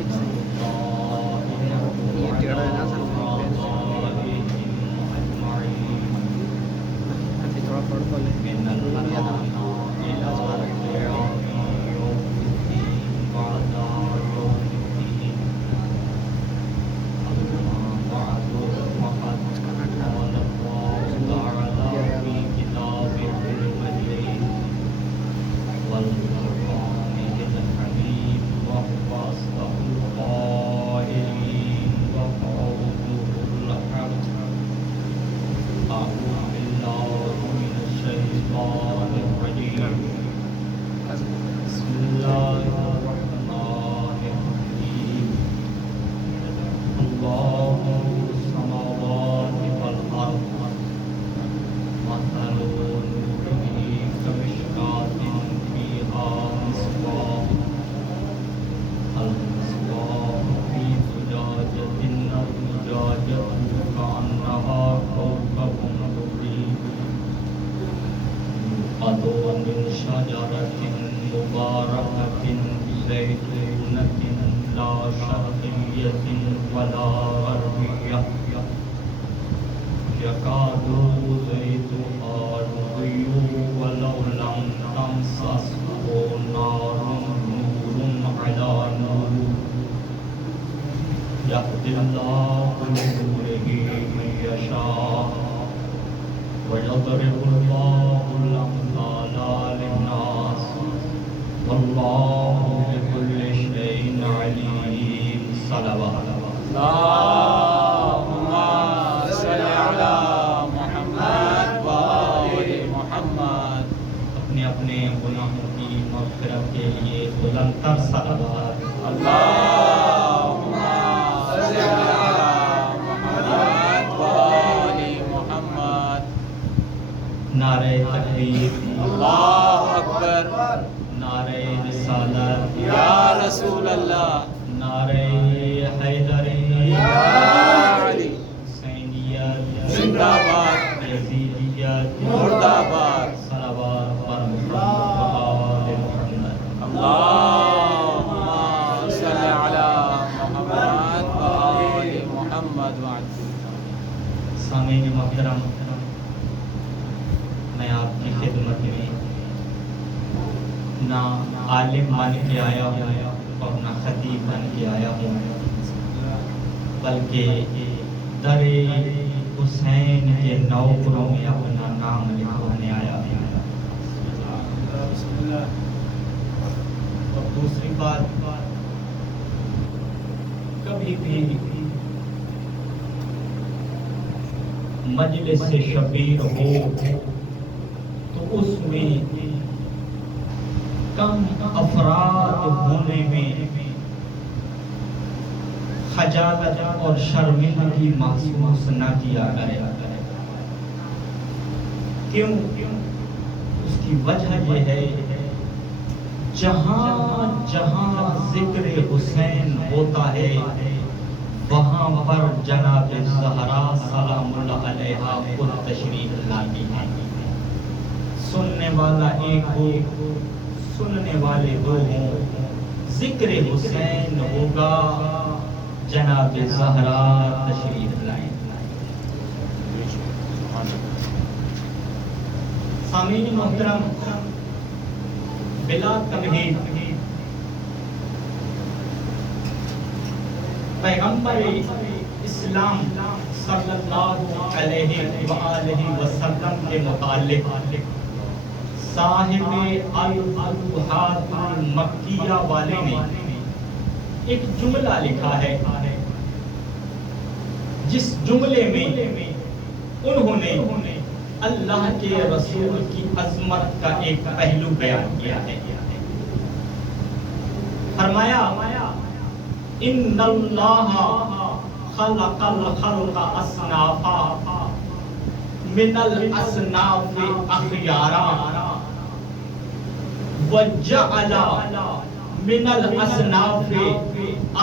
یہ ٹیڑھا ہے نا اصل میں ابھی تھوڑا پڑھ تو لیں عالم بن کے آیا ہوں اور نہ خطیب بن کے آیا ہوں، بلکہ در حسین کے نوکروں میں اپنا نام لکھوانے آیا ہوں۔ اور دوسری بات، کبھی بھی مجلس سے شبیر ہو تو اس میں کم افراد ہونے میں خجالت اور شرمندگی محسوس نہ کیا کرے۔ کیوں؟ اس کی وجہ یہ ہے، جہاں جہاں ذکر حسین ہوتا ہے وہاں پر جناب زہرا سلام اللہ علیہا خود تشریف لاتی ہے۔ سننے والا ایک ہو، سننے والے دو ہوں، ذکر حسین ہوگا، جناب زہرا تشریف لائیں۔ سامعین محترم، بلا تمہید پیغمبر اسلام صلی اللہ علیہ وآلہ وسلم کے متعلق صاحب الفتوحات المکیہ والے نے ایک جملہ لکھا ہے، جس جملے میں انہوں نے اللہ کے رسول کی عظمت کا ایک پہلو بیان کیا ہے۔ فرمایا ان اللہ خلق الخلق اصنافا من الاصناف اخیارا وجعل من الاصناف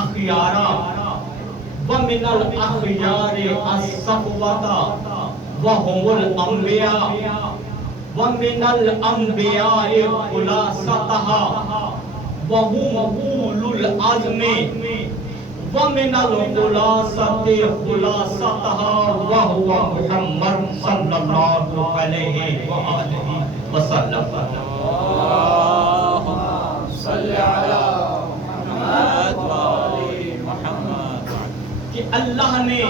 اخیارا ومن الاخیار الصفوة وهم الانبیاء ومن الانبیاء خلاصتها وهم اولو العزم وَمِنَ الْخُلَاصَةِ خُلَاصَتَهَا وَهُوَ مُحَمَّدٌ صلی اللہ علیہ وآلہ وسلم. اللهم صل على محمد وآل محمد. کہ اللہ نے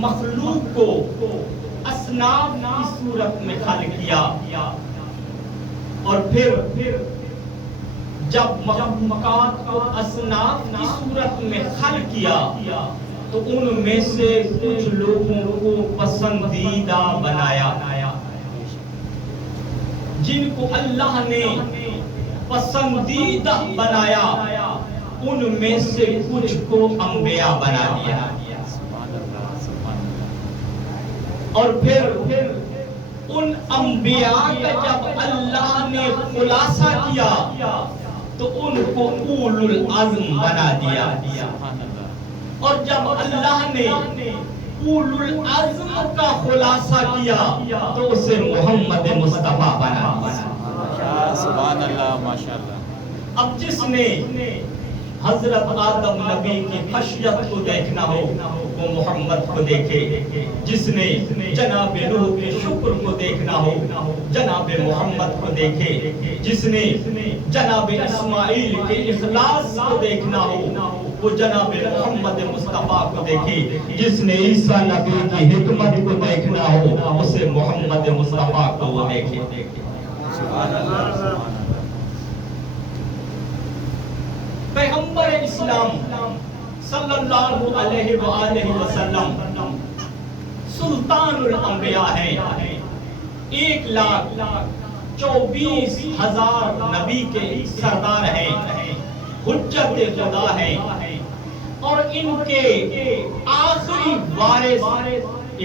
مخلوق کو اصناف کی صورت میں خلق کیا اور پھر جب مخلوقات کو اصناف کی صورت میں خلق کیا تو ان میں سے کچھ لوگوں کو پسندیدہ بنایا. جن کو اللہ نے پسندیدہ بنایا ان میں سے کچھ کو انبیاء بنا دیا. اور پھر ان انبیاء کا جب اللہ نے خلاصہ کیا تو ان کو اولو العزم بنا دیا. اور جب اللہ نے اولو العزم کا خلاصہ کیا تو اسے محمد مصطفیٰ بنا دیا. سبحان اللہ ماشاءاللہ. اب جس نے حضرت آدم نبی کی خشیت کو دیکھنا ہو وہ محمد کو دیکھے. جس نے جناب نوح کے شکر کو دیکھنا ہو جناب محمد کو دیکھے. جس نے جناب اسماعیل کے اخلاص کو دیکھنا ہو وہ جناب محمد مصطفیٰ کو دیکھے. جس نے عیسیٰ نبی کی حکمت کو دیکھنا ہو اسے محمد مصطفیٰ کو وہ دیکھے. سبحان اللہ. پیغمبر اسلام صلی اللہ علیہ وآلہ وسلم سلطان الانبیاء ہیں. 1,24,000 نبی کے سردار ہیں. حجت خدا ہیں. اور ان کے آخری وارث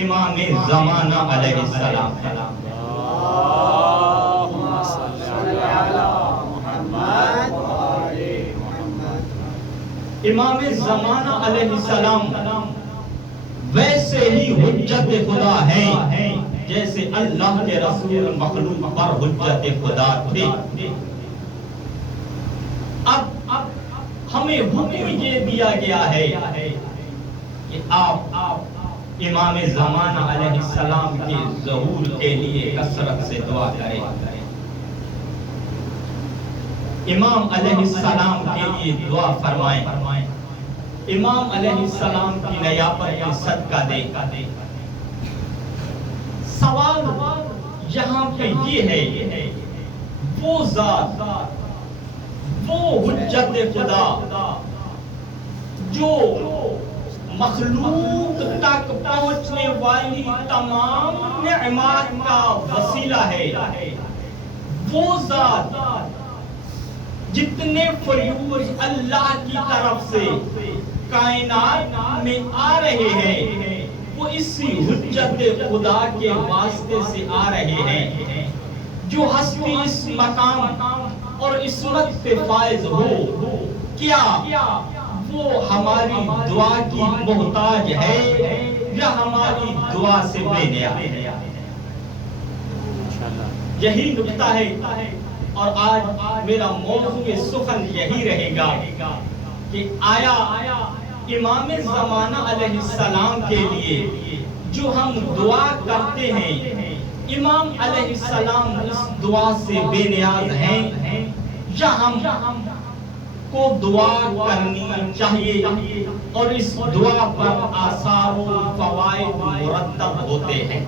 امام زمانہ علیہ السلام ہیں. اللهم صل على محمد وآل محمد. امام زمانہ علیہ السلام ویسے ہی حجت خدا ہیں جیسے اللہ کے رسول مخلوق پر حجت خدا تھے. اب ہمیں حکم یہ دیا گیا ہے کہ آپ امام زمانہ علیہ السلام کے ظہور کے لیے کثرت سے دعا کریں. امام علیہ السلام کے لیے دعا فرمائیں. امام علیہ السلام کی نیابت میں صدقہ دے. سوال یہاں پہ یہ ہے وہ ذات وہ حجت خدا جو مخلوق تک پہنچنے والی تمام نعمات کا وسیلہ ہے. وہ ذات جتنے فیوز اللہ کی طرف سے کائنات میں آ رہے ہیں وہ اسی حجت خدا کے واسطے سے آ رہے ہیں. جو ہستی اس مقام اور عصمت پہ فائز ہو کیا وہ ہماری دعا کی محتاج ہے یا ہماری دعا سے بے نیاز ہے؟ یہی نکتہ ہے. اور آج میرا موضوع سخن یہی رہے گا کہ آیا امام زمانہ علیہ السلام کے لیے جو ہم دعا کرتے ہیں امام علیہ السلام اس دعا سے بے نیاز ہیں یا ہم کو دعا کرنی چاہیے اور اس دعا پر آثار و فوائد مرتب ہوتے ہیں.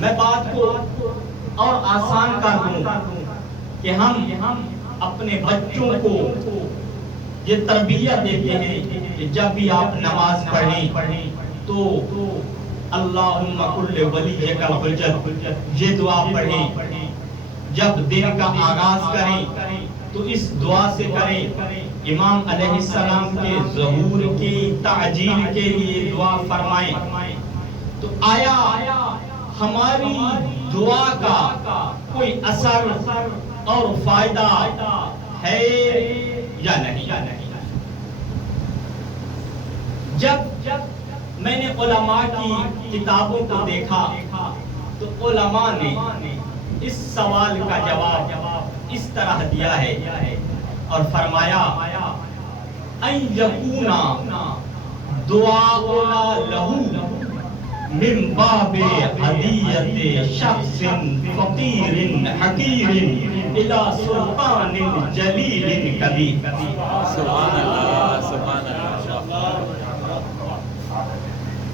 میں بات کو اور آسان کر دوں کہ ہم اپنے بچوں کو یہ تربیت دیتے ہیں کہ جب بھی آپ نماز پڑھیں تو اللہم کل ولیک الحجت یہ دعا پڑھیں. جب دن کا آغاز کریں تو اس دعا سے کریں. امام علیہ السلام کے ظہور کی تعجیل کے لیے دعا فرمائیں. تو آیا ہماری دعا کا کوئی اثر اور فائدہ ہے یا نہیں؟ جب میں نے علماء کی کتابوں کو دیکھا تو علماء نے اس سوال کا جواب اس طرح دیا ہے اور فرمایا ان یکونا دعاؤنا لہو من باب ہدیت شخص فقیر حقیر الى سلطان جلیل کبیر. سبحان اللہ سبحان اللہ.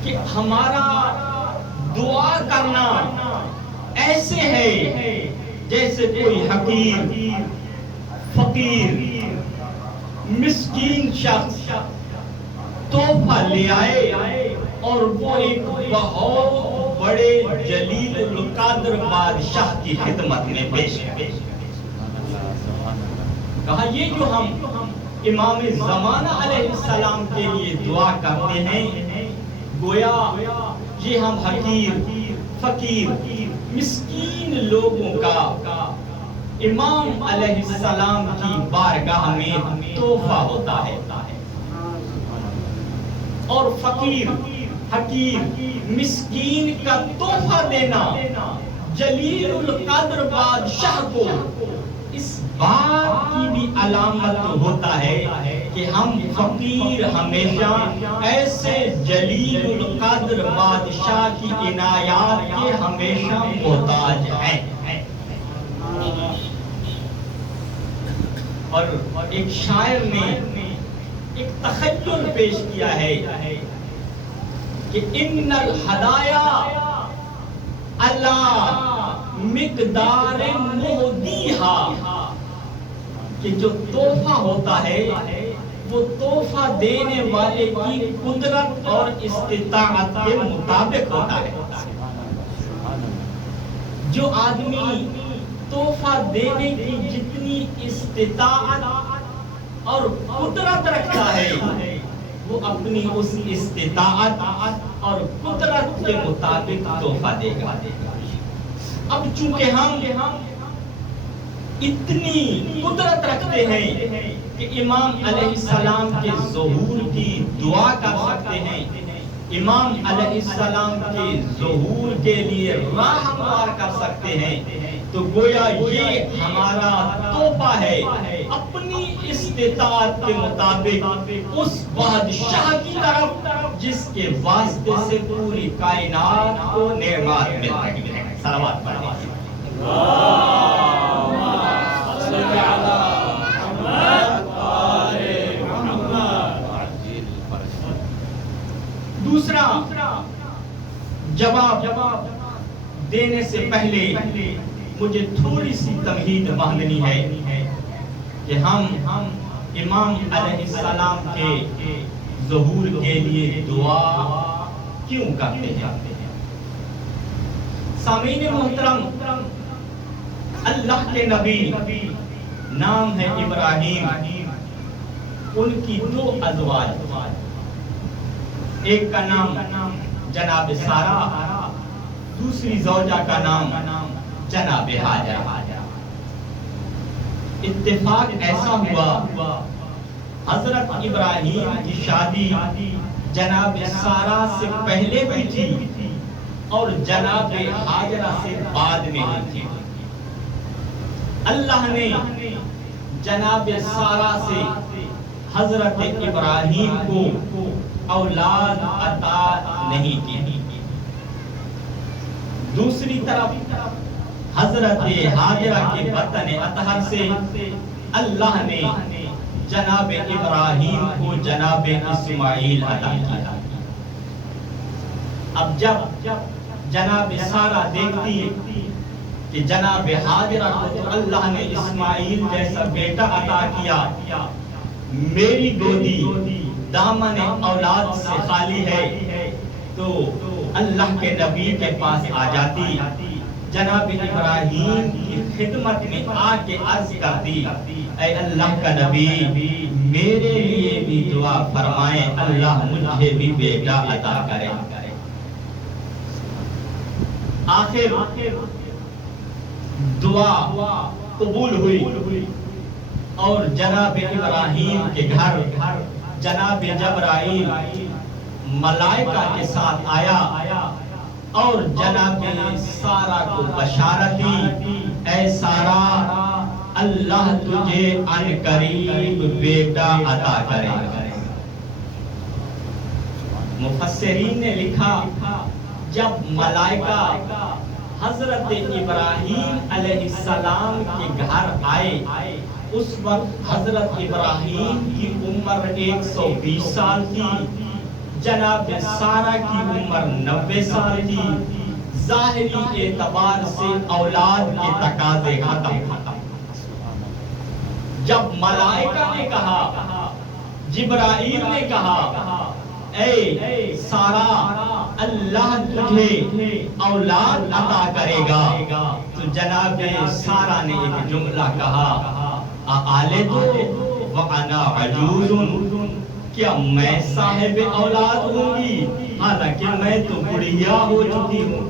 کہ ہمارا دعا کرنا ایسے ہے جیسے کوئی حقیر فقیر مسکین شخص تحفہ لے آئے اور وہ ایک بہت بڑے جلیل القدر بادشاہ کی خدمت میں پیش کرے. کہا یہ جو ہم امام زمانہ علیہ السلام کے لیے دعا کرتے ہیں گویا یہ ہم حقیر فقیر مسکین لوگوں کا امام علیہ السلام کی بارگاہ میں تحفہ ہوتا ہے. اور فقیر حقیر مسکین کا تحفہ دینا جلیل القدر بادشاہ کو اس بات کی بھی علامت ہوتا ہے کہ ہم فقیر ہمیشہ ایسے جلیل القدر بادشاہ کی عنایات کے ہمیشہ محتاج ہیں. اور ایک شاعر نے ایک تخیل پیش کیا ہے کہ ان الہدایا اللہ مقدار مہدیہا، کہ جو تحفہ ہوتا ہے وہ تحفہ دینے والے کی قدرت اور استطاعت کے مطابق ہوتا ہے. جو آدمی تحفہ دینے کی جتنی استطاعت اور قدرت رکھتا ہے وہ اپنی اس استطاعت اور قدرت کے مطابق تحفہ دے گا. اب چونکہ ہم اتنی قدرت رکھتے ہیں کہ امام علیہ السلام کے ظہور کی دعا کر سکتے ہیں، امام علیہ السلام کے ظہور کے لیے راہ ہموار کر سکتے ہیں، تو گویا یہ ہمارا توبہ ہے اپنی استطاعت کے مطابق اس بادشاہ کی طرف جس کے واسطے سے پوری کائنات کو نعمات ملتی ہیں. صلوات پڑھیں. دوسرا جواب دینے سے پہلے مجھے تھوڑی سی تمہید باندھنی ہے کہ ہم امام علیہ السلام کے ظہور کے لیے دعا کیوں کرتے ہیں. سامعین محترم، اللہ کے نبی نام ہے ابراہیم، ان کی دو ازواج، ایک کا نام جناب سارہ، دوسری زوجہ کا نام جناب ہاجرہ. اتفاق ایسا ہوا حضرت ابراہیم کی شادی جناب سارہ سے پہلے بھی تھی اور جناب ہاجرہ سے بعد میں بھی تھی. اللہ نے جناب سارہ سے حضرت ابراہیم کو اولاد عطا نہیں کی. دوسری طرف حضرت ہاجرہ کے بطن اطہر سے اللہ نے جناب ابراہیم کو جناب اسماعیل عطا کیا. اب جب جناب سارہ دیکھتی کہ جناب ہاجرہ کو تو اللہ نے اسماعیل جیسا بیٹا عطا کیا، میری گودی دامن اولاد سے خالی ہے، تو اللہ کے نبی کے پاس آ جاتی، جناب ابراہیم کی خدمت میں آ کے عرض کرتی، اے اللہ کا نبی میرے لیے بھی دعا فرمائیں، اللہ مجھے بھی بیٹا عطا کرے. آخر دعا قبول ہوئی اور جناب ابراہیم کے گھر جناب جبرائیل ملائکہ کے ساتھ آیا اور جناب سارہ کو بشارت دی، اے سارہ اللہ تجھے ان قریب بیٹا عطا کرے گا۔ مفسرین نے لکھا جب ملائکہ حضرت ابراہیم علیہ السلام کے گھر آئے اس وقت حضرت ابراہیم کی عمر 120 سال تھی، جناب سارہ کی عمر 90 سال تھی۔ ظاہری اعتبار سے اولاد کے تقاضے ختم۔ جب ملائکہ نے کہا، جبرائیل نے کہا اے سارہ اللہ تجھے اولاد عطا کرے گا، تو جناب سارہ نے ایک جملہ کہا آلد وَأَنَا عَجُوزٌ، کیا میں صاحب اولاد ہوں گی حالانکہ میں تو بڑھیا ہو چکی ہوں۔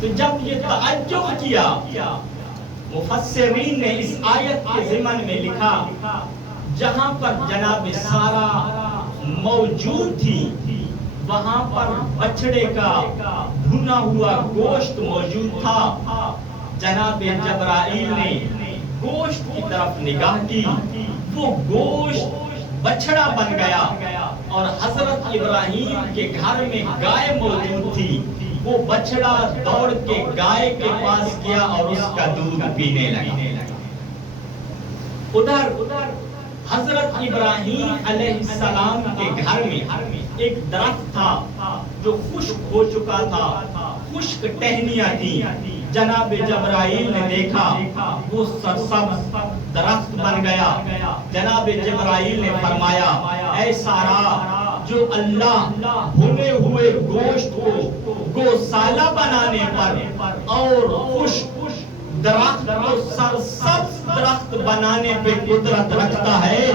تو جب یہ تعجب کیا مفسرین نے اس آیت کے ضمن میں لکھا جہاں پر جناب سارہ موجود تھی وہاں پر بچڑے کا بھنا ہوا گوشت موجود تھا۔ جناب جبرائیل نے گوشت کی طرف نگاہ کی، وہ گوشت بچڑا بن گیا اور حضرت ابراہیم کے گھر میں گائے موجود تھی۔ وہ بچڑا دوڑ کے گائے کے پاس گیا اور اس کا دودھ پینے لگا۔ ادھر حضرت ابراہیم علیہ السلام کے گھر میں ایک درخت تھا جو خشک ہو چکا تھا، خشک ٹہنیاں تھیں۔ جناب جبرائیل نے دیکھا وہ سرسبز درخت بن گیا۔ جناب جبرائیل نے فرمایا اے سارہ، جو اللہ بھنے ہوئے گوشت کو گوسالہ بنانے پر اور خشک درخت کو سرسبز درخت بنانے پہ قدرت رکھتا ہے،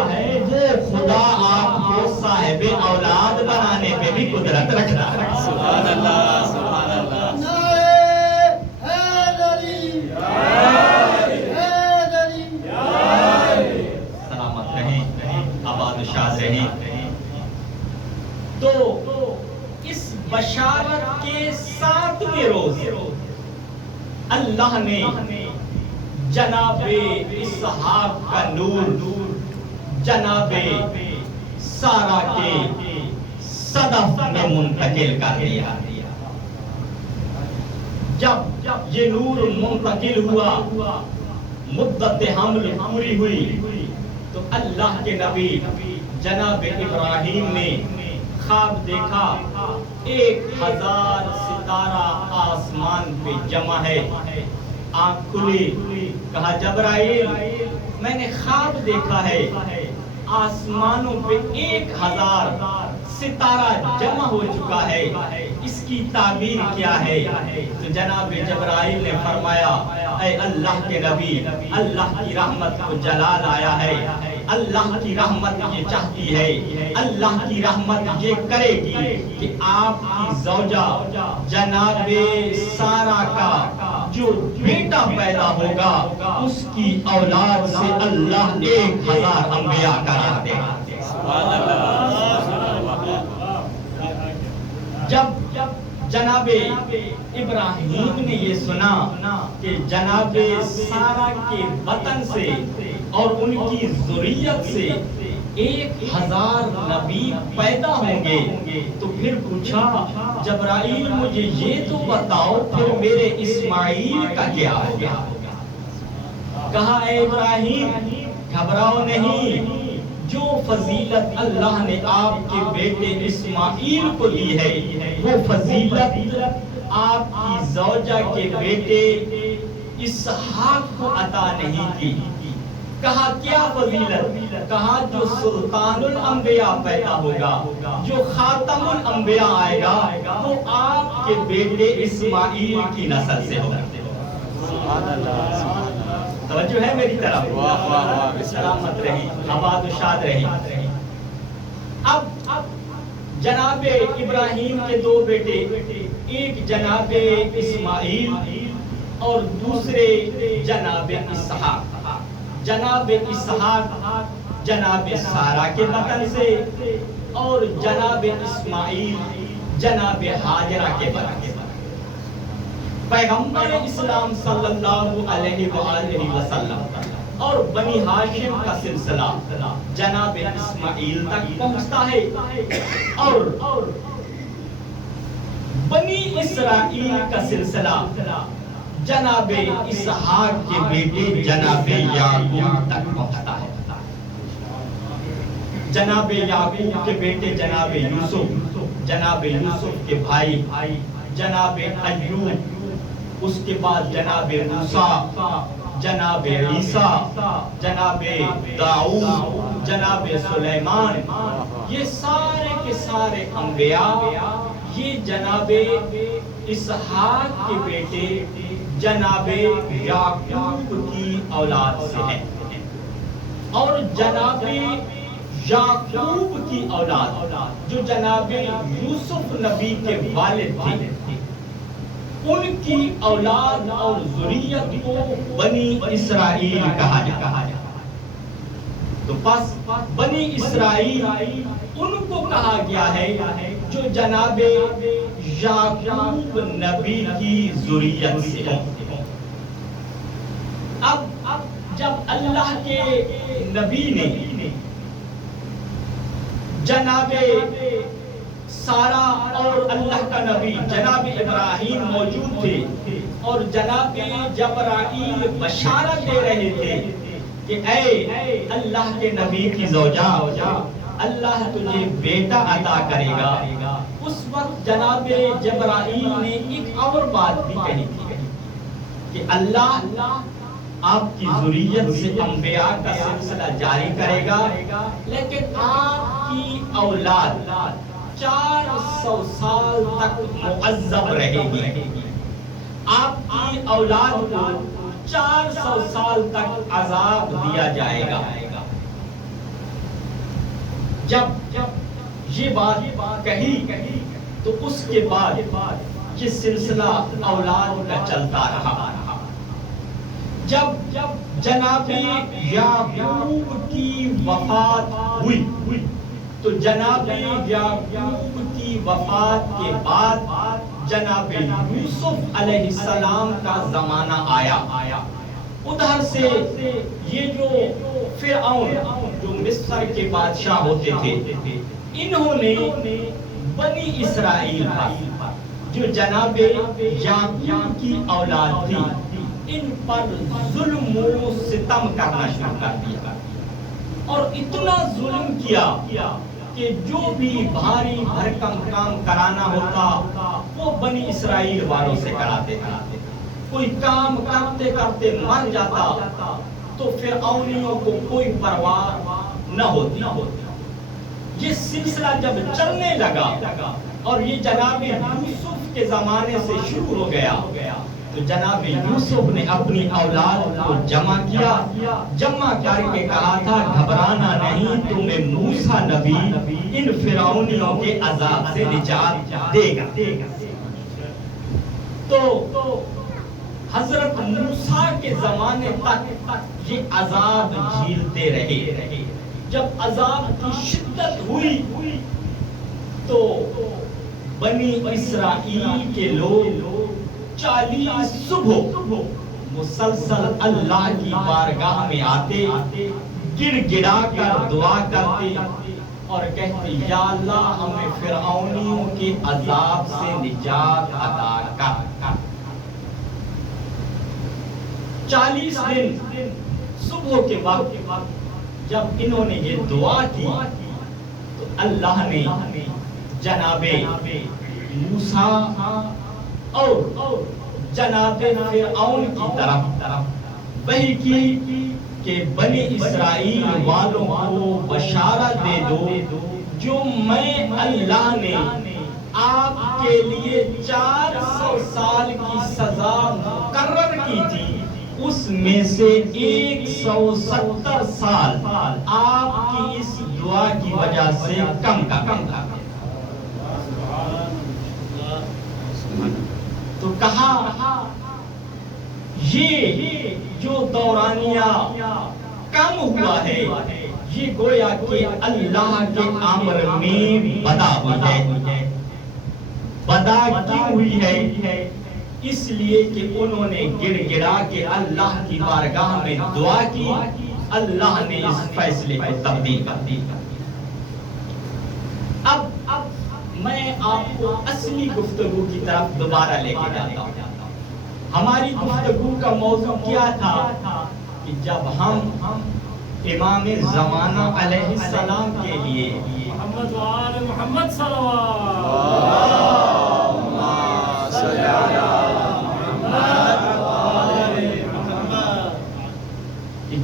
وہ خدا آپ کو صاحب اولاد بنانے پہ بھی قدرت رکھتا ہے۔ سبحان اللہ، سبحان اللہ۔ سلامت رہیں، آباد و شاد رہیں۔ تو اس بشارت کے 7ویں روز اللہ نے جناب اسحاق کا نور جناب سارہ کے صدف میں منتقل کر دیا۔ جب یہ نور منتقل ہوا، مدت حمل پوری ہوئی تو اللہ کے نبی جناب ابراہیم نے خواب دیکھا 1000 ستارہ آسمان پہ جمع ہے۔ آنکھ کھلی، کہا جبرائیل میں نے خواب دیکھا ہے آسمانوں پہ 1000 ستارہ جمع ہو چکا ہے، اس کی تعبیر کیا ہے؟ تو جناب جبرائیل نے فرمایا اے اللہ کے نبی، اللہ کی رحمت کو جلال آیا ہے، اللہ کی رحمت یہ چاہتی ہے، اللہ کی رحمت یہ کرے گی کہ آپ کی زوجہ جناب سارہ کا جو بیٹا پیدا ہوگا اس کی اولاد سے اللہ 1000 انبیاء کرا دے گا۔ سبحان اللہ۔ جب جناب ابراہیم نے یہ سنا کہ جناب سارہ کے بطن سے اور ان کی ذریت سے 1000 نبی پیدا ہوں گے تو پھر پوچھا جبرائیل مجھے یہ تو بتاؤ پھر میرے اسماعیل کا کیا ہوگا؟ کہا اے ابراہیم گھبراؤ نہیں، جو فضیلت اللہ نے آپ کے بیٹے اسماعیل کو دی ہے وہ فضیلت آپ کی زوجہ کے بیٹے اسحاق کو عطا نہیں کی۔ کہا کیا فضیلت؟ کہا جو سلطان الانبیاء پیدا ہوگا، جو خاتم الانبیاء آئے گا وہ آپ کے بیٹے اسماعیل کی نسل سے ہوگا۔ سبحان اللہ۔ توجہ ہے میری طرف؟ واہ واہ واہ۔ سلامت رہی، آباد و شاد رہی۔ اب جناب ابراہیم کے 2 بیٹے، ایک جناب اسماعیل اور دوسرے جناب اسحاق۔ جناب اسحاق جناب سارہ کے بطن سے اور جناب اسماعیل جناب ہاجرہ کے بطن سے۔ پیغمبر اسلام صلی اللہ علیہ وآلہ وسلم اور بنی ہاشم کا سلسلہ جناب اسماعیل تک پہنچتا ہے اور بنی اسرائیل کا سلسلہ جناب اسحاق کے بیٹے جناب یعقوب تک پہنچتا ہے. جناب یعقوب کے بیٹے جناب یوسف کے بھائی جناب ایوب، اس کے بعد جناب موسیٰ، جناب عیسیٰ، جناب داؤد، جناب سلیمان، یہ سارے کے سارے انبیاء یہ جناب اسحاق کے بیٹے جناب یعقوب کی اولاد سے ہیں. اور جناب یعقوب کی اولاد جو جناب یوسف نبی کے والد تھے، ان کی اولاد اور ذریت کو بنی اسرائیل کہا جاتا ہے. تو پس بنی اسرائیل ان کو کہا گیا ہے جو جناب یعقوب نبی کی ذریت سے ہیں. اب جب اللہ کے نبی نے جناب سارا اور اللہ کا نبی جناب ابراہیم موجود تھے اور جناب جبرائیل بشارت دے رہے تھے کہ اے اللہ کے نبی کی زوجہ، اللہ تجھے بیٹا عطا کرے گا، اس وقت جناب جبرائیل نے ایک اور بات بھی کہی تھی کہ اللہ آپ کی ذریت سے انبیاء کا سلسلہ جاری کرے گا، لیکن آپ کی اولاد 400 سال تک معذب رہے گی. آپ کی اولاد کو 400 سال تک عذاب دیا جائے گا. جب یہ بات کہی تو اس کے بعد یہ سلسلہ اولاد کا چلتا رہا. جب جناب یعقوب کی وفات ہوئی تو جناب یعقوب کی وفات کے بعد جناب یوسف علیہ السلام کا زمانہ آیا. ادھر سے یہ جو فرعون جو مصر کے بادشاہ ہوتے تھے، انہوں نے بنی اسرائیل پر جو جناب یعقوب کی اولاد تھی ان پر ظلم و ستم کرنا شروع کر دیا اور اتنا ظلم کیا کہ جو بھی بھاری بھرکم کام کرانا ہوتا وہ بنی اسرائیل والوں سے کراتے تھے. کوئی کام کرتے کرتے مر جاتا تو فرعونیوں کو کوئی پرواہ نہ ہوتی. یہ سلسلہ جب چلنے لگا اور یہ جناب یوسف کے زمانے سے شروع ہو گیا تو جناب یوسف نے اپنی اولاد کو جمع کر کے کہا تھا گھبرانا نہیں، تمہیں موسیٰ نبی ان فرعونیوں کے عذاب سے نجات دے گا. تو حضرت موسیٰ کے زمانے تک یہ عذاب جھیلتے رہے. جب عذاب کی شدت ہوئی تو بنی اسرائیل کے لوگ 40 صبح مسلسل اللہ کی بارگاہ میں آتے، گڑ گڑا کر دعا کرتے اور کہتے یا اللہ ہمیں فرعونیوں کے عذاب سے نجات عطا کر. 40 دن صبح کے وقت جب انہوں نے یہ دعا کی تو اللہ نے جناب موسیٰ اور جناب فرعون کی طرف وحی کی کہ بنی اسرائیل والوں کو بشارت دے دو جو میں اللہ نے آپ کے لیے 400 سال کی سزا مقرر کی تھی، اس میں سے 170 سال آپ کی اس دعا کی وجہ سے کم تھا. تو کہا یہ جو دورانیہ کم ہوا ہے یہ گویا کہ اللہ کے امر میں بدا ہوئی ہے. بدا کی ہوئی ہے اس لیے کہ انہوں نے گڑ گڑا کے اللہ کی بارگاہ میں دعا کی، اللہ نے اس فیصلے کو تبدیل کر دیا۔ اب میں آپ کو اصلی گفتگو کی طرف دوبارہ لے کے جاتا ہوں۔ ہماری گفتگو کا موضوع کیا تھا کہ جب ہم امام زمانہ علیہ السلام کے لیے محمد وآل محمد صلوات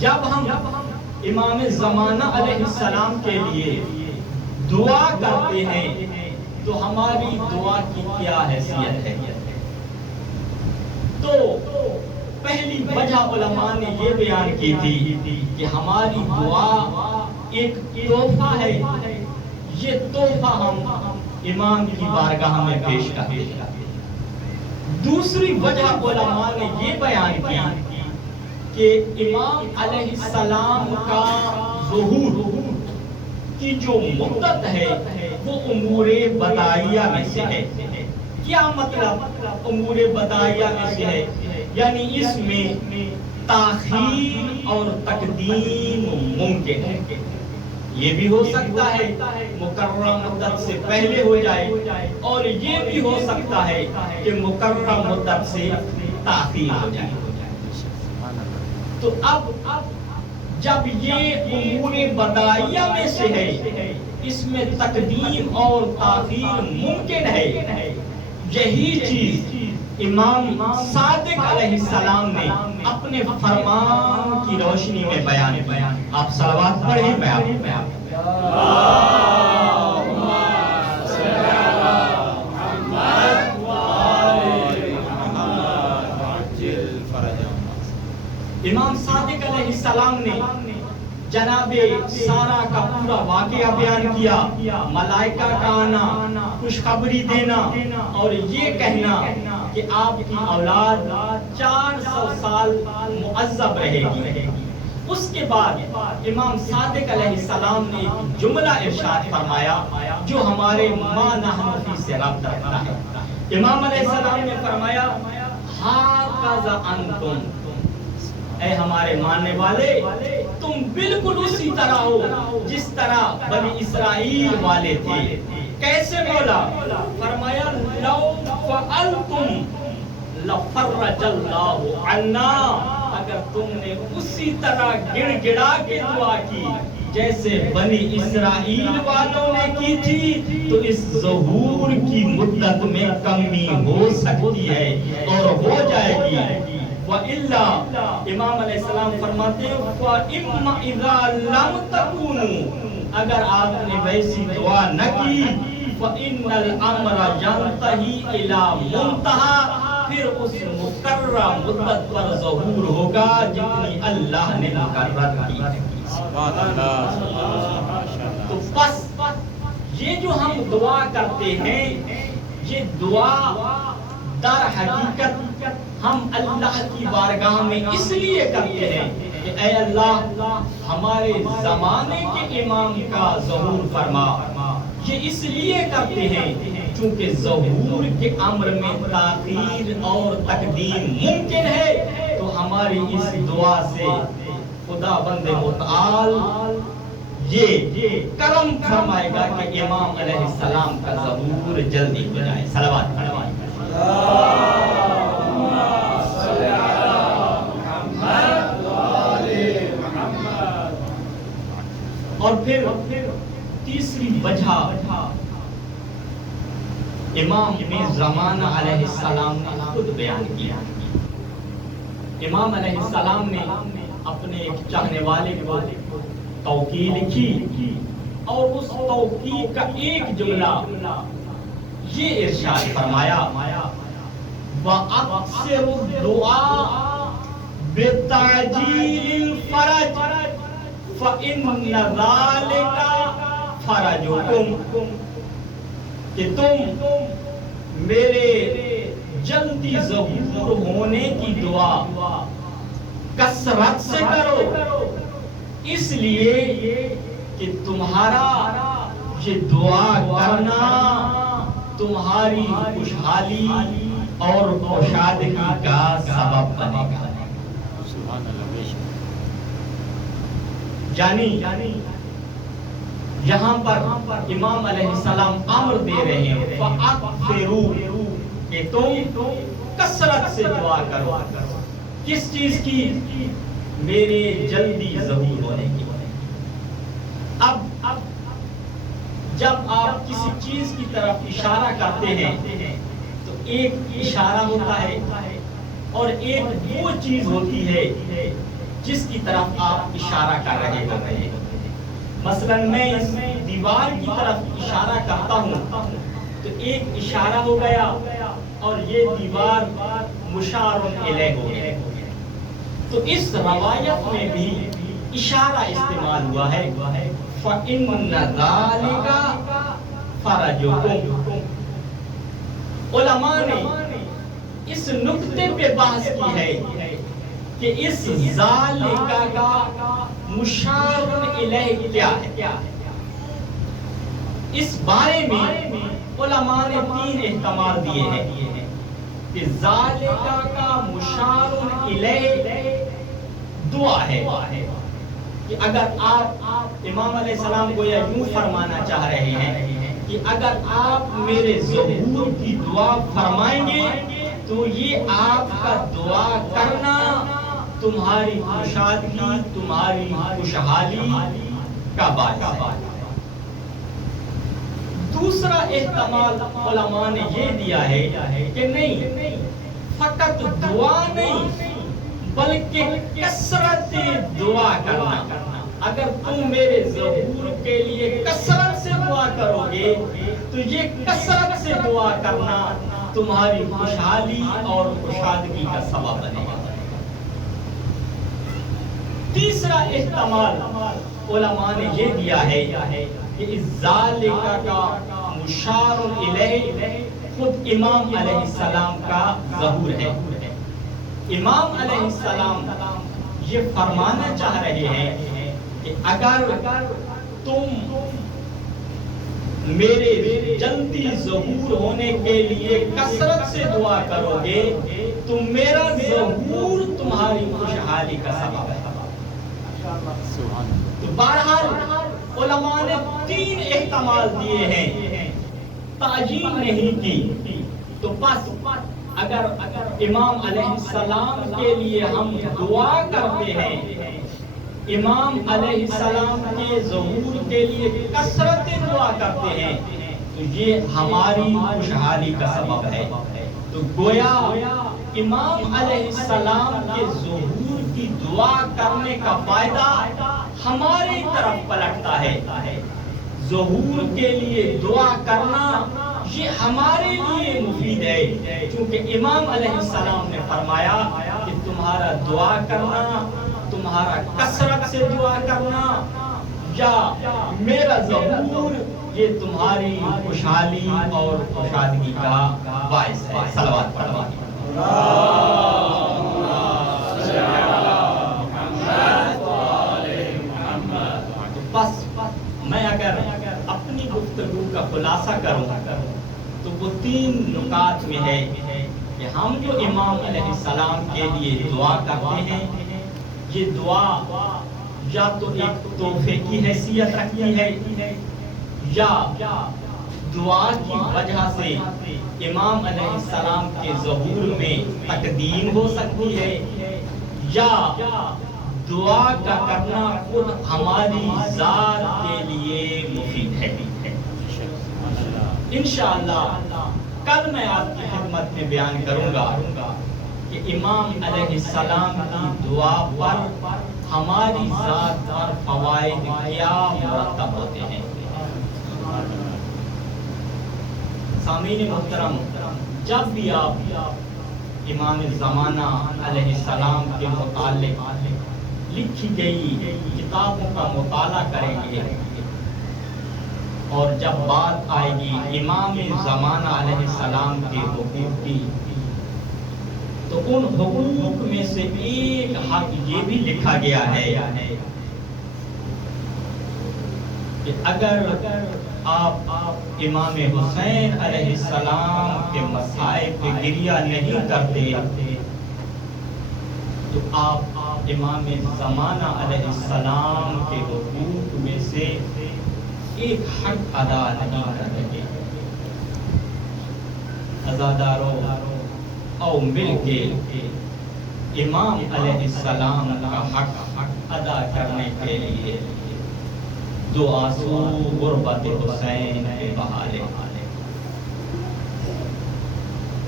جب ہم امام زمانہ علیہ السلام کے لیے دعا کرتے ہیں تو ہماری دعا کی کیا حیثیت ہے؟ تو پہلی وجہ علماء نے یہ بیان کی تھی کہ ہماری دعا ایک تحفہ ہے، یہ تحفہ ہم امام کی بارگاہ میں پیش کرتے ہیں۔ دوسری وجہ علماء نے یہ بیان کی کہ امام علیہ السلام کا ظہور کی جو مدت ہے وہ امور بدائیہ میں سے ہے۔ کیا مطلب امور بدائیہ میں سے ہے؟ یعنی اس میں تاخیر اور تقدیم ممکن ہے۔ یہ بھی ہو سکتا ہے مقررہ مدت سے پہلے ہو جائے، اور یہ بھی ہو سکتا ہے کہ مقررہ مدت سے تاخیر ہو جائے۔ تو اب جب یہ امور بدائیہ میں سے ہے، اس میں تقدیم اور تاخیر ممکن ہے، یہی چیز امام صادق علیہ السلام نے اپنے فرمان کی روشنی میں بیان کیا۔ آپ صلوات پڑھیں، میں آپ امام صادق علیہ السلام نے جناب سارا کا پورا واقعہ بیان کیا، ملائکہ کا آنا، خوشخبری دینا، اور یہ کہنا کہ آپ کی اولاد 400 سال معذب رہے گی۔ اس کے بعد امام صادق علیہ السلام نے ایک جملہ ارشاد فرمایا جو ہمارے ما نحن فی سے رابطہ رکھتا ہے۔ امام علیہ السلام نے فرمایا ہاکذا انتم، اے ہمارے ماننے والے، تم بالکل اسی طرح ہو جس طرح بنی اسرائیل والے تھے۔ کیسے مولا؟ فرمایا لو فعلتم لفرج اللہ عنا، اگر تم نے اسی طرح گڑ گڑا کے دعا کی جیسے بنی اسرائیل والوں نے کی تھی، تو اس ظہور کی مدت میں کمی ہو سکتی ہے اور ہو جائے گی۔ وَإِلَّا امام علیہ السلام فرماتے ہیں وَإِمَّا إِذَا لَمْ تَكُونُوا، اگر آپ نے ویسی دعا نہ کی فَإِنَّ الْأَمْرَ يَنْتَهِي إِلَى مُنْتَهَا، پھر اس مقررہ مدت پر ظہور ہوگا جتنی اللہ نے مقرر کی ہے۔ تو بس یہ جو ہم دعا کرتے ہیں، یہ دعا در حقیقت ہم اللہ کی بارگاہ میں اس لیے کرتے ہیں کہ اے اللہ ہمارے زمانے کے امام کا ظہور فرما۔ یہ اس لیے کرتے ہیں چونکہ ظہور کے امر میں تاخیر اور تقدیم ممکن ہے، تو ہماری اس دعا سے خدا بند متعال یہ کرم فرمائے گا کہ امام علیہ السلام کا ظہور جلدی ہو جائے۔ صلوات پڑھیں۔ اور پھر تیسری وجہ امام زمانہ علیہ السلام نے خود بیان کیا۔ امام علیہ السلام نے اپنے ایک چاہنے والے کو توقیع لکھی، اور اس توقیع کا ایک جملہ یہ ارشاد فرمایا وَأَقْصِرُ الدُّعَاءَ بِتَعْجِيلِ الْفَرَجِ فَإِنَّ ذَلِكَ فَرَجُكُمْ، کہ تم میرے جلدی ظہور ہونے کی دعا کثرت سے کرو، اس لیے کہ تمہارا یہ دعا کرنا تمہاری خوشحالی اور کشادگی کا سبب بنے گا. سبحان اللہ بے شک. یعنی یہاں پر امام علیہ السلام امر دے رہے ہیں فَأَكْثِرُوا کہ تم کثرت سے دعا کرو. کس چیز کی؟ میرے جلدی ظہور ہونے کی. اب جب آپ کسی چیز کی طرف اشارہ کرتے ہیں تو ایک اشارہ ہوتا ہے اور ایک وہ چیز ہوتی ہے جس کی طرف آپ اشارہ کر رہے ہوتے ہیں. مثلا میں اس دیوار کی طرف اشارہ کرتا ہوں تو ایک اشارہ ہو گیا اور یہ دیوار مشار الیہ ہو گیا. تو اس روایت میں بھی اشارہ استعمال ہوا ہے فَإِنَّ ذَلِكَ فَرَجُكُمْ. علماء نے اس نقطے پہ بحث کی ہے کہ اس ذالکہ کا مشار الیہ کیا ہے. اس بارے میں علماء نے 3 احتمال دیے ہیں کہ ذالکہ کا مشار الیہ دعا ہے. کہ اگر آپ امام علیہ السلام کو یوں فرمانا چاہ رہے ہیں کہ اگر آپ میرے ظہور کی دعا فرمائیں گے تو یہ آپ کا دعا کرنا تمہاری کشادگی تمہاری خوشحالی کا باعث ہے. دوسرا احتمال علماء نے یہ دیا ہے کہ نہیں فقط دعا نہیں بلکہ کثرت دعا کرنا. اگر تم میرے ظہور کے لیے کثرت سے دعا کرو گے تو یہ کثرت سے دعا کرنا تمہاری خوشحالی اور خوشادگی کا سبب بنے گا. تیسرا احتمال علماء نے یہ دیا ہے کہ اس ذالکہ کا مشار الیہ خود امام علیہ السلام کا ظہور ہے. امام علیہ السلام یہ فرمانا چاہ رہے ہیں کہ اگر تم میرے جلدی ظہور ہونے کے لیے کثرت سے دعا کرو گے تو میرا ظہور تمہاری خوشحالی کا سبب ہے. تو بہرحال علماء نے 3 احتمال دیے ہیں, تعیین نہیں کی. تو بس اگر امام علیہ السلام کے لیے ہم دعا کرتے ہیں, امام علیہ السلام کے ظہور کے لیے کثرت دعا کرتے ہیں, تو یہ ہماری خوشحالی کا سبب ہے. تو گویا امام علیہ السلام کے ظہور کی دعا کرنے کا فائدہ ہماری طرف پلٹتا ہے. ظہور کے لیے دعا کرنا یہ ہمارے لیے مفید ہے, کیونکہ امام علیہ السلام نے فرمایا کہ تمہارا دعا کرنا, تمہارا کثرت سے دعا کرنا یا میرا ظہور یہ تمہاری خوشحالی اور خوشادگی کا باعث ہے. صلوات پڑھو. بس میں اگر اپنی گفتگو کا خلاصہ کروں تو وہ 3 نکات میں ہے کہ ہم جو امام علیہ السلام کے لیے دعا کرتے ہیں, یہ دعا یا تو ایک تحفے کی حیثیت رکھتی ہے یا دعا کی وجہ سے امام علیہ السلام کے ظہور میں تقدیم ہو سکتی ہے, یا دعا کا کرنا خود ہماری ذات کے لیے مفید ہے. انشاءاللہ کل میں آپ کی خدمت میں بیان کروں گا کہ امام علیہ السلام کی دعا پر ہماری ذات پر فوائد کیا مرتب ہوتے ہیں. سامعین محترم, جب بھی آپ امام زمانہ علیہ السلام کے متعلق لکھی گئی کتابوں کا مطالعہ کریں گے اور جب بات آئے گی امام زمانہ علیہ السلام کے حقوق کی, تو ان حقوق میں سے ایک حق یہ بھی لکھا گیا ہے کہ اگر آپ امام حسین علیہ السلام کے مصائب پہ گریہ نہیں کرتے تو آپ امام زمانہ علیہ السلام کے حقوق میں سے ایک حق ادا نہیں کر رہے. عزاداروں او مل کے امام علیہ السلام کا حق ادا کرنے کے لیے دو آنسو غربت حسین کے بہا لیں.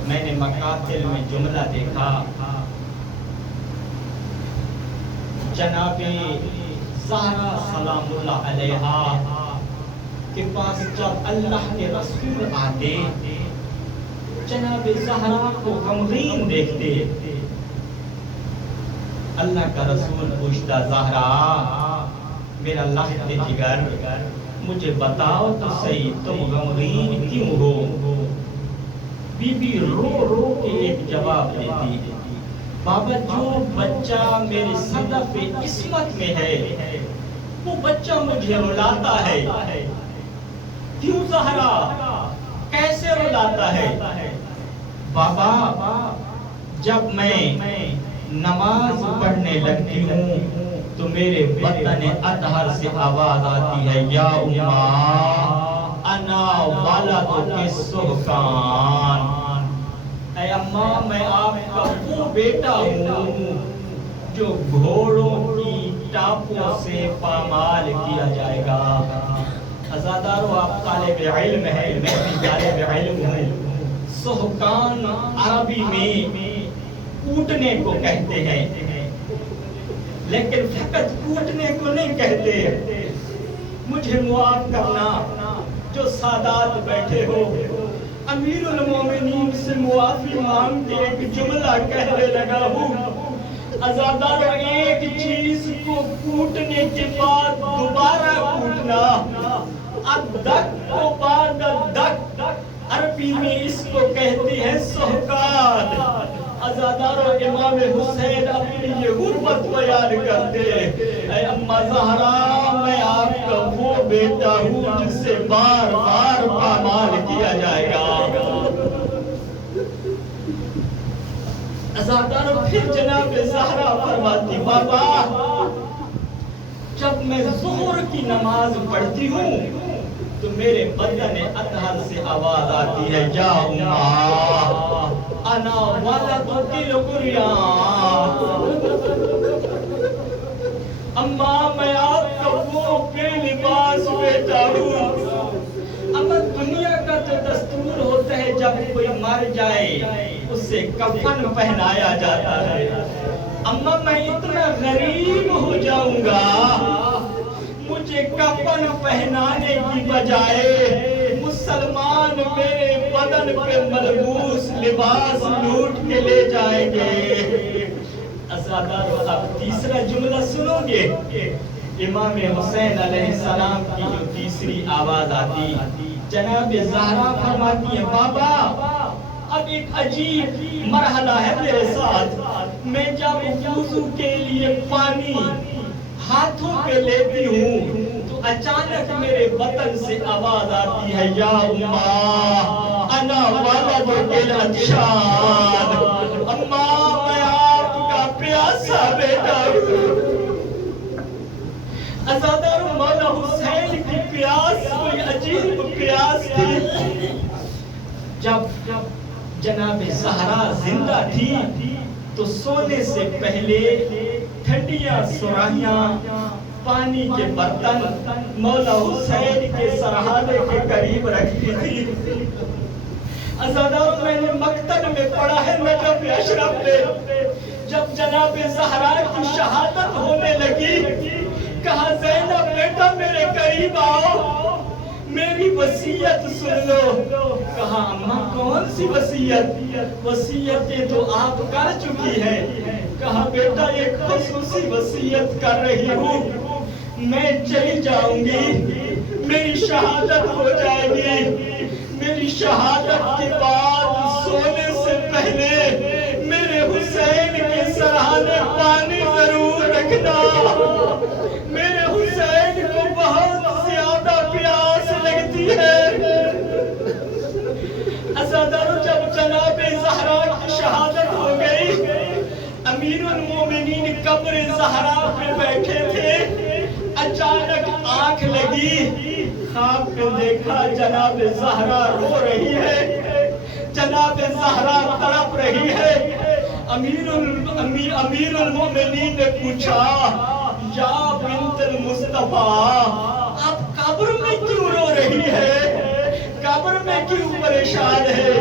میں نے مقاتل میں جملہ دیکھا جناب زہرا سلام اللہ علیہا کے پاس جب اللہ کے رسول آتے جناب زہرا کو غمگین دیکھتے اللہ کا رسول پوچھتا زہرا میرا لخت جگر مجھے بتاؤ تو صحیح تم غمگین کیوں ہو؟ بی بی رو رو کے ایک جواب دیتی بابا جو بچہ میرے صدف عصمت میں ہے وہ بچہ مجھے رلاتا ہے. کیوں زہرا کیسے رلاتا ہے؟ بابا جب میں نماز پڑھنے لگتی ہوں تو میرے بدن اطہر سے آواز آتی ہے یا اماں انا والد کے سہکان. اے اماں میں آپ کا وہ بیٹا ہوں جو گھوڑوں کی ٹاپوں سے پامال کیا جائے گا. عزادارو آپ طالب علم ہے میں بھی طالب علم ہوں. سہکان عربی میں کوٹنے کو کہتے ہیں لیکن فقط کوٹنے کو نہیں کہتے. مجھے معاف کرنا جو سادات بیٹھے ہو امیر المومنین سے معافی مانگ کے ایک جملہ کہنے لگا ہوں. عزادارو ایک چیز کو کوٹنے کے بعد دوبارہ کوٹنا ادک کو بعد ادک عربی میں اس کو کہتی ہے سہکان. عزادارو امام حسین اپنی یہ غربت بیان کرتے اے اماں زہرا میں آپ کا وہ بیٹا ہوں جس سے بار بار پامال کیا جائے گا. عزادارو پھر جناب زہرا فرماتی بابا جب میں ظہر کی نماز پڑھتی ہوں تو میرے بدن اطہر سے آواز آتی ہے یا اماں انا والد القریان. اماں میں آپ کا وہ بے لباس بیٹا ہوں. اما دنیا کا تو دستور ہوتا ہے جب کوئی مر جائے اسے کفن پہنایا جاتا ہے. اما میں اتنا غریب ہو جاؤں گا مجھے کفن پہنانے کی بجائے مسلمان میرے بدن پہ ملبوس لباس لوٹ کے لے جائیں گے. عزادارو اب تیسرا جملہ سنو گے. امام حسین علیہ السلام کی جو تیسری آواز آتی جناب زہرا فرماتی ہے بابا اب ایک عجیب مرحلہ ہے میرے ساتھ. میں جب وضو کے لیے پانی ہاتھوں پہ لیتی ہوں تو اچانک میرے بدن سے آواز آتی ہے یا اماں انا والد العطشان. اماں میں آپ کا پیاسا بیٹا ہوں. عزادارو مولا حسین کی پیاس کوئی عجیب پیاس تھی. جب جناب زہرا زندہ تھی تو سونے سے پہلے ٹھنڈیاں سراہیاں پانی کے برتن مولا حسین کے سرحانے کے قریب رکھتی تھی. عزادارو میں نے مقتل میں پڑھا ہے نجف اشرف میں جب جناب زہرا کی شہادت ہونے لگی کہا زینب بیٹا میرے قریب آؤ میری وصیت سن لو. کہا اماں کون سی وصیت؟ وصیتیں تو آپ کر چکی ہے. کہا بیٹا ایک خصوصی وصیت کر رہی ہوں. میں چلی جاؤں گی میری شہادت ہو جائے گی. میری شہادت کے بعد سونے سے پہلے میرے حسین کے سرحانے پانی ضرور رکھنا. میرے حسین کو بہت زیادہ پیاس لگتی امیر المومنین قبر زہرا پہ بیٹھے تھے، اچانک آنکھ لگی، خواب میں دیکھا جناب زہرا رو رہی ہے، جناب زہرا تڑپ رہی ہے۔ امیر المومنین نے پوچھا یا بنت المصطفیٰ آپ قبر میں کیوں رو رہی ہے، قبر میں کیوں پریشان ہے؟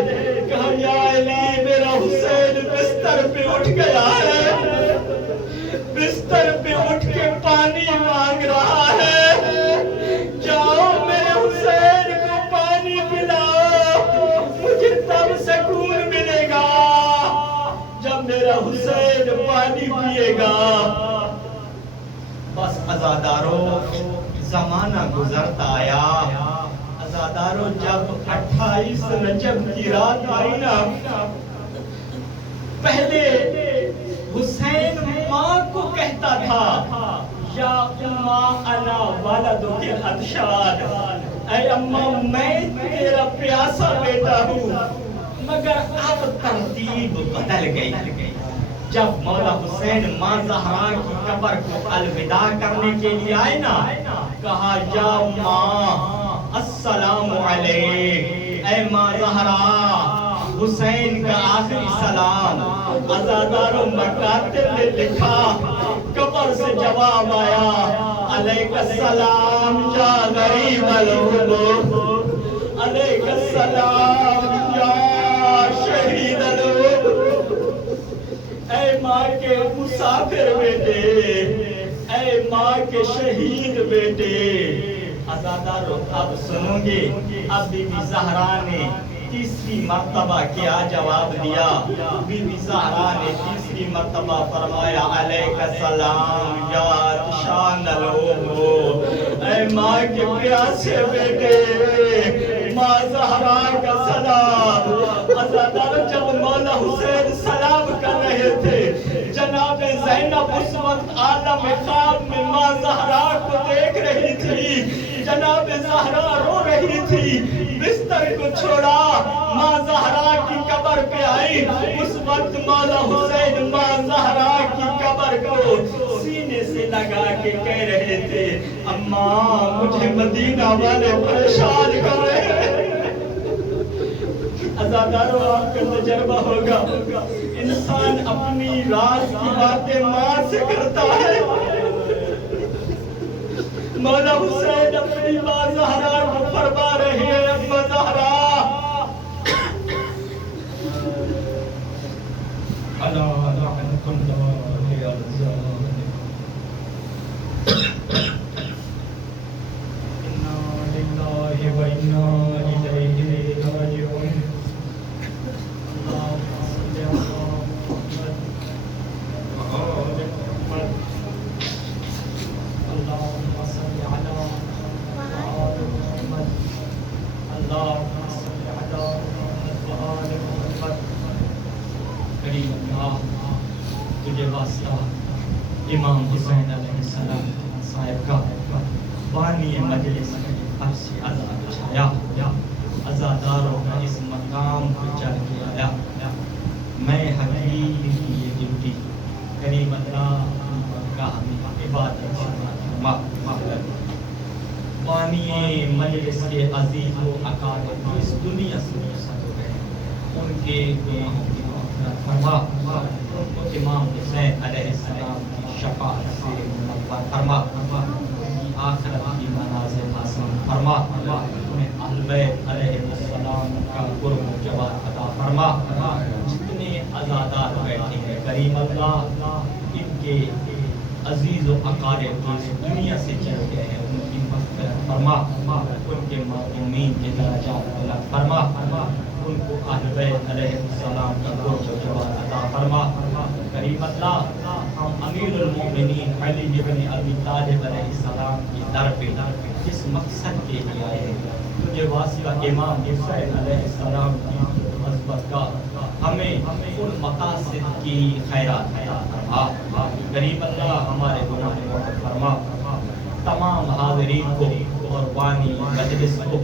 کہا یا علی میرا حسین بستر پہ اٹھ گیا ہے، بستر پہ اٹھ کے پانی مانگ رہا ہے، جاؤ میرے حسین کو پانی پلاؤ، مجھے تب سکون ملے گا جب میرا حسین پانی پیے گا۔ بس عزادارو زمانہ گزرتا آیا، عزادارو جب 28 رجب کی رات آئی نا، پہلے حسین ماں کو کہتا تھا یا اماں انا والدک العطشان، اے اماں میں تیرا پیاسا بیٹا ہوں، مگر اب ترتیب بدل گئی۔ جب مولا حسین ماں زہرا کی قبر کو الوداع کرنے کے لیے آئے نا، کہا یا ماں السلام علیک، اے ماں زہرا حسین کا آخری سلام۔ عزادارو مکاتب نے لکھا، قبر سے جواب آیا علیک السلام یا غریب العمر، علیک السلام یا شہید العمر، اے ماں کے مسافر بیٹے، اے ماں کے شہید بیٹے۔ عزادارو اب سنو گے، اب بی بی زہرا نے تیسری مرتبہ کیا جواب دیا؟ بی بی زہرا نے تیسری مرتبہ فرمایا علیک السلام یا عطشان العمر، اے ماں کے پیاسے بیٹے، ماں زہرا کا سلام۔ عزادارو جب مولا حسین سلام کر رہے تھے، جناب زینب اس وقت عالم خواب میں ماں زہرا کو دیکھ رہی تھی، جناب زہرا رو رہی تھی، بستر کو چھوڑا ماں زہرا کی قبر پہ آئی۔ اس وقت مولا حسین ماں زہرا کی قبر کو سینے سے لگا کے کہہ رہے تھے اماں مجھے مدینہ والے پریشان کر رہے ہیں۔ عزادارو آپ کا تجربہ ہوگا، انسان اپنی راز کی باتیں ماں سے کرتا ہے۔ مولا حسین اپنی ماں زہرا کو فرما رہے ہیں اماں زہرا اللہ لعنت اللہ الظالمین، انا للہ و انا الیہ راجعون۔ تجھے واسطہ امام حسین علیہ السلام صاحب کا بانی مجلس عرش عزا بچھایا، عزاداروں کا اس مقام کو چل کے آیا۔ میں حکیم کی یہ ڈیوٹی کریم اللہ کا عبادت بانی مجلس کے عزیز و اقارب اس دنیا سے رخصت ہو گئے، ان کے گناہوں کی مغفرت فرما، ان کو امام حسین علیہ السلام کی شفاعت سے منور فرما، ان کی آخرت کی منازل حاصل فرما، انہیں اہل بیت علیہ السلام کا قرب و جوار عطا فرما۔ جتنے عزادار بیٹھے ہیں کریم اللہ ان کے عزیز و اقارب اس دنیا سے چل گئے ہیں، ان کی مغفرت فرما، ان کے معصومین کے درجات بلند فرما، ان کو اہل بیت علیہ السلام کا قرب و جوار عطا فرما۔ کریم اللہ ہم امیر المومنین علی بن ابی طالب علیہ السلام کی در پہ جس مقصد کے لیے آئے ہیں، تجھے واسطہ امام حسین علیہ السلام کی مثبت کا ہمیں ان مقاصد کی خیرات عطا فرما۔ کریم اللہ ہمارے گناہ معاف فرما، تمام حاضرین کو اور بانی مجلس کو،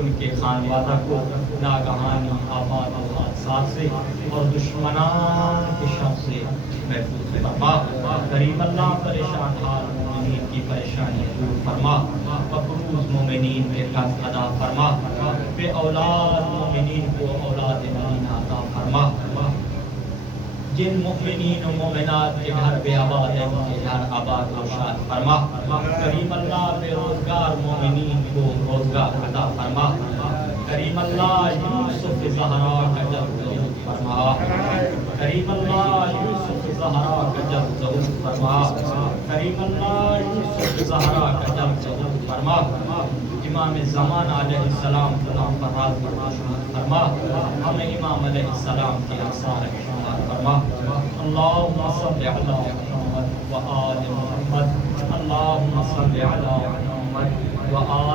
ان کے خانوادہ کو ناگہانی آفات و حادثات سے اور دشمنان کے شر سے محفوظ فرما کریم اللہ پریشان حال مومنین کی پریشانی دور فرما مقروض مومنین کے قرض ادا فرما بے اولاد مومنین کو اولاد مدینہ عطا فرما جن مؤمنین و مومنات کے گھر بے آباد ہیں ان کے گھر آباد و شاد فرما کریم اللہ بے روزگار مومنین کو روزگار عطا فرما کریم اللہ یوسف زہرا کا جلد ظہور فرما کریم اللہ یوسف زہرا کا جلد ظہور فرما کریم اللہ یوسف زہرا کا جلد ظہور فرما امام زمان علیہ السلام کلام پر راز فرما ہمیں امام علیہ السلام کی انصار فرما اللہم صلی علی محمد و آل محمد اللہم صلی علی محمد و آل